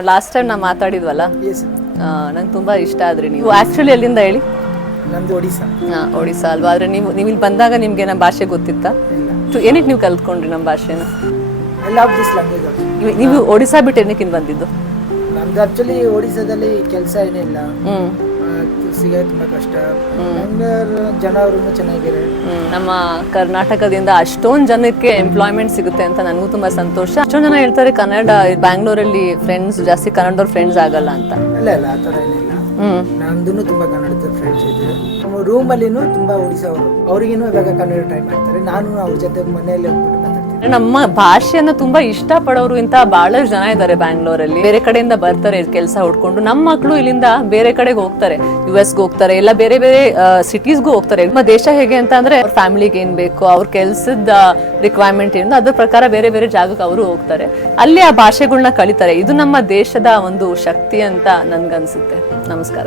Last time ನಾ ಮಾತಾಡಿದ್ವಲ್ಲ? ನಂಗೆ ತುಂಬ ಇಷ್ಟ ಆದ್ರಿ ನೀವು. ಆಕ್ಚುಲಿ ಎಲ್ಲಿಂದ ಹೇಳಿ? ನಂದು ಒಡಿಸಾ ಹಾಂ ಒಡಿಸ್ಸಾ ಅಲ್ವಾ? ಆದ್ರೆ ನೀವು ನೀವು ಇಲ್ಲಿ ಬಂದಾಗ ನಿಮಗೆ ನಮ್ಮ ಭಾಷೆ ಗೊತ್ತಿತ್ತಾ? ಟು ಏನಕ್ಕೆ ನೀವು ಕಲ್ತ್ಕೊಂಡ್ರಿ ನಮ್ಮ ಭಾಷೆನ? ನೀವು- ಒಡಿಸಾ ಒಡಿಸ್ಸಾ ಬಿಟ್ಟು ಏನಕ್ಕೆ ಇಲ್ಲಿ ಬಂದಿದ್ದು? ನಮ್ದು ಆಕ್ಚುಲಿ ಒಡಿಸ್ಸಾದಲ್ಲಿ ಕೆಲಸ ಏನಿಲ್ಲ. ಸಿಗೋದು ತುಂಬ ಕಷ್ಟ. ಬೆಂಗಳೂರು ಜನ ಚೆನ್ನಾಗಿದ್ದಾರೆ ಹ್ಮ್. ನಮ್ಮ ಕರ್ನಾಟಕದಿಂದ ಅಷ್ಟೊಂದು ಜನಕ್ಕೆ ಎಂಪ್ಲಾಯ್ಮೆಂಟ್ ಸಿಗುತ್ತೆ ಅಂತ ನನಗೂ ತುಂಬಾ ಸಂತೋಷ. ಅಷ್ಟೊಂದು ಜನ ಹೇಳ್ತಾರೆ ಕನ್ನಡ ಬ್ಯಾಂಗ್ಳೂರಲ್ಲಿ ಫ್ರೆಂಡ್ಸ್ ಜಾಸ್ತಿ ಕನ್ನಡದವ್ರ ಫ್ರೆಂಡ್ಸ್ ಆಗಲ್ಲ ಅಂತ. ಇಲ್ಲ ಇಲ್ಲ ಆ ಥರ ಏನಿಲ್ಲ. ಹ್ಮ್. ನಂದು ತುಂಬ ಕನ್ನಡದ ಫ್ರೆಂಡ್ಸ್ ಇದೆ. ನಮ್ಮ ರೂಮಲ್ಲಿನೂ ತುಂಬ ಒಡಿಸ್ಸಾ ಅವರು ಅವ್ರಿಗೇನು ಇವಾಗ ಕನ್ನಡ ಟ್ರೈ ಮಾಡ್ತಾರೆ. ನಾನು ಅವ್ರ ಜೊತೆ ಮನೆಯಲ್ಲಿ ಹೋಗ್ಬಿಟ್ಟು ನಮ್ಮ ಭಾಷೆಯನ್ನ ತುಂಬಾ ಇಷ್ಟ ಪಡೋರು ಇಂತ ಬಹಳಷ್ಟು ಜನ ಇದ್ದಾರೆ ಬ್ಯಾಂಗ್ಳೂರಲ್ಲಿ. ಬೇರೆ ಕಡೆಯಿಂದ ಬರ್ತಾರೆ, ಕೆಲಸ ಹುಡ್ಕೊಂಡು. ನಮ್ಮ ಮಕ್ಕಳು ಇಲ್ಲಿಂದ ಬೇರೆ ಕಡೆಗೆ ಹೋಗ್ತಾರೆ. ಯು ಎಸ್ಗೆ ಹೋಗ್ತಾರೆ, ಇಲ್ಲ ಬೇರೆ ಬೇರೆ ಸಿಟೀಸ್ಗೂ ಹೋಗ್ತಾರೆ. ನಮ್ಮ ದೇಶ ಹೇಗೆ ಅಂತ ಅಂದ್ರೆ, ಅವ್ರ ಫ್ಯಾಮಿಲಿಗೆ ಏನ್ ಬೇಕು, ಅವ್ರ ಕೆಲ್ಸದ ರಿಕ್ವೈರ್ಮೆಂಟ್ ಏನು ಅದ್ರ ಪ್ರಕಾರ ಬೇರೆ ಬೇರೆ ಜಾಗಕ್ಕೆ ಅವರು ಹೋಗ್ತಾರೆ. ಅಲ್ಲಿ ಆ ಭಾಷೆಗಳನ್ನ ಕಲಿತಾರೆ. ಇದು ನಮ್ಮ ದೇಶದ ಒಂದು ಶಕ್ತಿ ಅಂತ ನನ್ಗನ್ಸುತ್ತೆ. ನಮಸ್ಕಾರ.